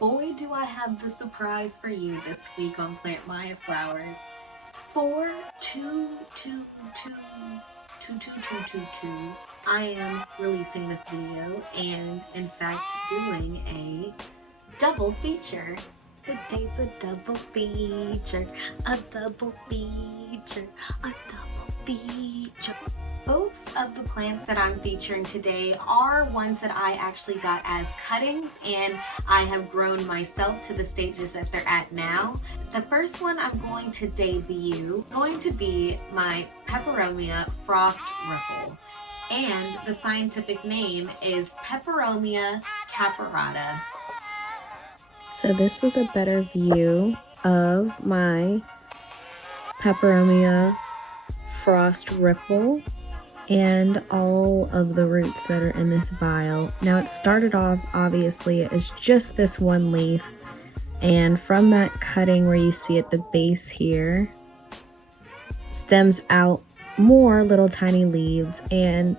boy, do I have the surprise for you this week on Plant My Flowers. 4/2/2/2/2/2/2/2, I am releasing this video and in fact doing a double feature. Today's a double feature, a double feature, a double feature. Both of the plants that I'm featuring today are ones that I actually got as cuttings and I have grown myself to the stages that they're at now. The first one I'm going to debut is going to be my Peperomia Frost Ripple, and the scientific name is Peperomia caparata. So this was a better view of my Peperomia Frost Ripple and all of the roots that are in this vial. Now it started off obviously as just this one leaf, and from that cutting where you see at the base here stems out more little tiny leaves, and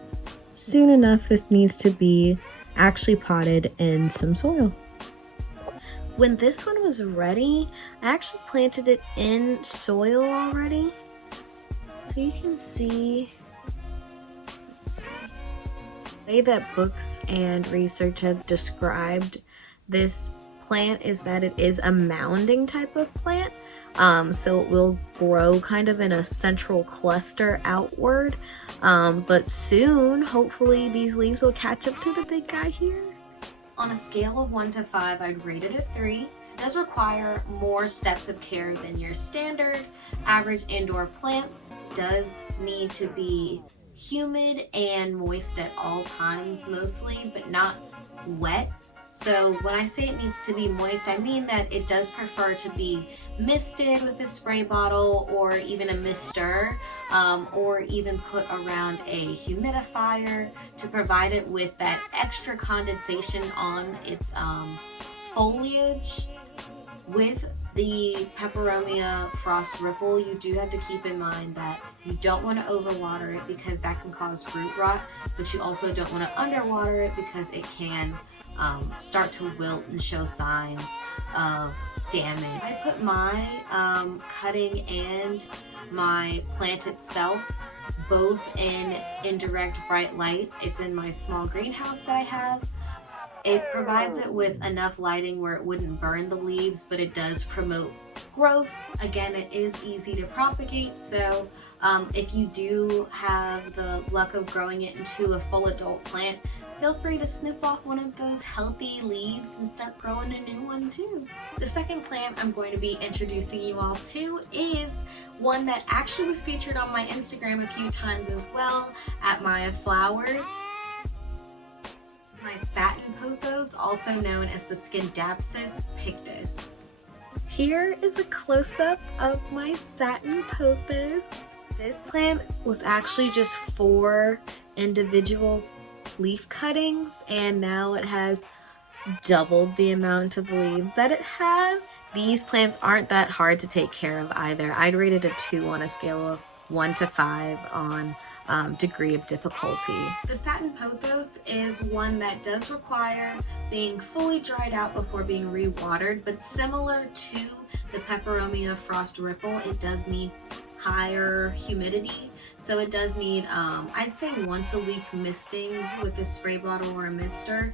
soon enough this needs to be actually potted in some soil. When this one was ready, I actually planted it in soil already. So you can see, the way that books and research have described this plant is that it is a mounding type of plant. So it will grow kind of in a central cluster outward. But soon, hopefully, these leaves will catch up to the big guy here. On a scale of 1 to 5, I'd rate it a 3. It does require more steps of care than your standard average indoor plant. It does need to be humid and moist at all times mostly, but not wet. So when I say it needs to be moist, I mean that it does prefer to be misted with a spray bottle or even a mister, or even put around a humidifier to provide it with that extra condensation on its foliage. With the Peperomia Frost Ripple, you do have to keep in mind that you don't want to overwater it because that can cause root rot, but you also don't want to underwater it because it can start to wilt and show signs of damage. I put my cutting and my plant itself both in indirect bright light. It's in my small greenhouse that I have. It provides it with enough lighting where it wouldn't burn the leaves, but it does promote growth. Again, it is easy to propagate, so if you do have the luck of growing it into a full adult plant, feel free to snip off one of those healthy leaves and start growing a new one too. The second plant I'm going to be introducing you all to is one that actually was featured on my Instagram a few times as well at Maya Flowers. My Satin Pothos, also known as the Scindapsus pictus. Here is a close-up of my Satin Pothos. This plant was actually just 4 individual leaf cuttings, and now it has doubled the amount of leaves that it has. These plants aren't that hard to take care of either. I'd rate it a 2 on a scale of 1 to 5 on degree of difficulty. The Satin Pothos is one that does require being fully dried out before being re-watered, but similar to the Peperomia Frost Ripple, it does need higher humidity, so it does need I'd say once a week mistings with a spray bottle or a mister,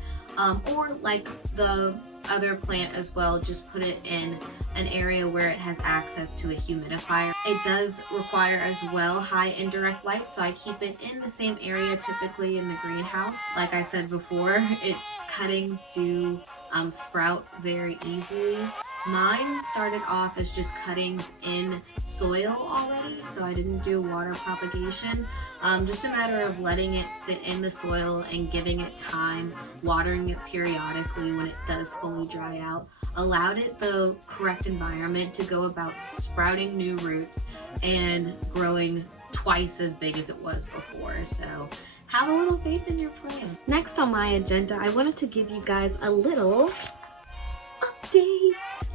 or like the other plant as well, just put it in an area where it has access to a humidifier. It does require as well high indirect light, so I keep it in the same area, typically in the greenhouse. Like I said before, its cuttings do sprout very easily. Mine started off as just cuttings in soil already, so I didn't do water propagation. Just a matter of letting it sit in the soil and giving it time, watering it periodically when it does fully dry out. Allowed it the correct environment to go about sprouting new roots and growing twice as big as it was before. So have a little faith in your plant. Next on my agenda, I wanted to give you guys a little update.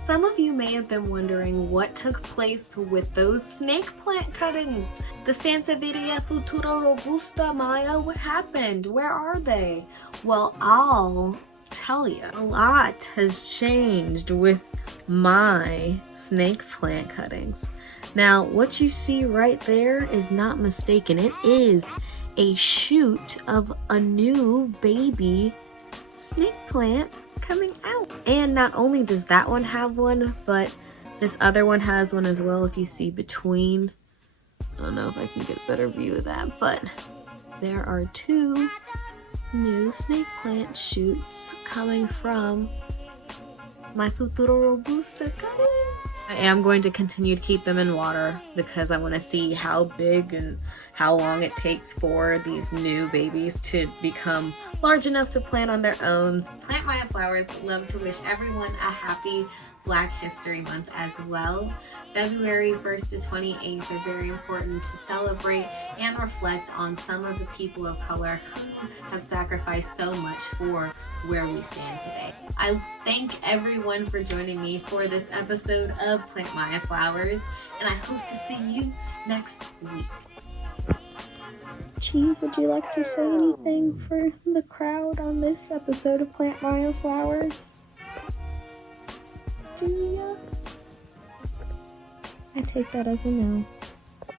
Some of you may have been wondering what took place with those snake plant cuttings. The Sansevieria futura robusta Maya, what happened? Where are they? Well, I'll tell you, a lot has changed with my snake plant cuttings. Now, what you see right there is not mistaken. It is a shoot of a new baby snake plant coming out. And not only does that one have one, but this other one has one as well. If you see between, I don't know if I can get a better view of that, but there are two new snake plant shoots coming from my Futuro Robusta cuttings. I am going to continue to keep them in water because I want to see how big and how long it takes for these new babies to become large enough to plant on their own. Plant Maya Flowers would love to wish everyone a happy Black History Month as well. February 1st to 28th are very important to celebrate and reflect on some of the people of color who have sacrificed so much for where we stand today. I thank everyone for joining me for this episode of Plant Maya Flowers, and I hope to see you next week. Cheese, would you like to say anything for the crowd on this episode of Plant Maya Flowers? Do ya? I take that as a no.